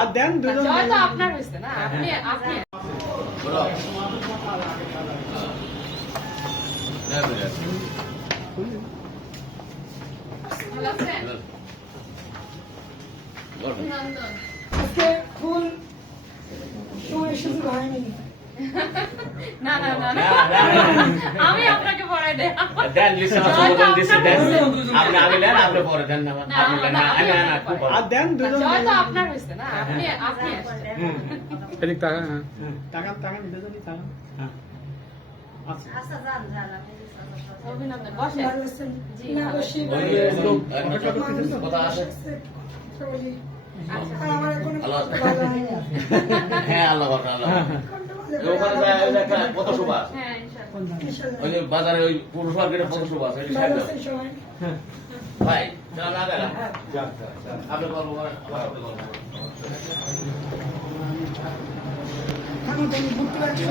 আর দেন দুজন জয় তো আপনার হয়েছে না, আপনি আপনি ভালো আছেন? অভিনন্দন। আজকে ফুল সময় সুযোগ হয়নি। না না না না, আমি আপনাকে পড়াই দেই। দেন লিসন সম্বোধন দিছে দেন আপনি আগে দেন আপনি পরে দেন না আপনি দেন না আমি না খুব ভালো আর দেন দুজন জয় তো আপনার হয়েছে না, আপনি আপনি এদিক তাকান, হ্যাঁ তাকান তাকান দুজনই তাকান, হ্যাঁ আচ্ছা অভিনন্দন, বসেন। ভালো আছেন? জি, না, ভালো। বসি ওই ভালো। অপেক্ষা করতেছেন তো কথা আছে বলি। আর আমার এখনো ভালো আছে? ভালো হয়নি। হ্যাঁ আল্লাহ বাবা আল্লাহ কোনটা ওখানে যায় ওই যে একটা কত শোভা আছে হ্যাঁ ইনশাআল্লাহ। ইনশাআল্লাহ। ওই যে বাজারে ওই পুরুষ মার্কেটে কত শোভা আছে এই ভালো সাইডে আছেন সবাই? ভাই চল না গেলাম আপনি বলবো আবার আপনি বলবো খানো তুমি ঘুরতে আসছো?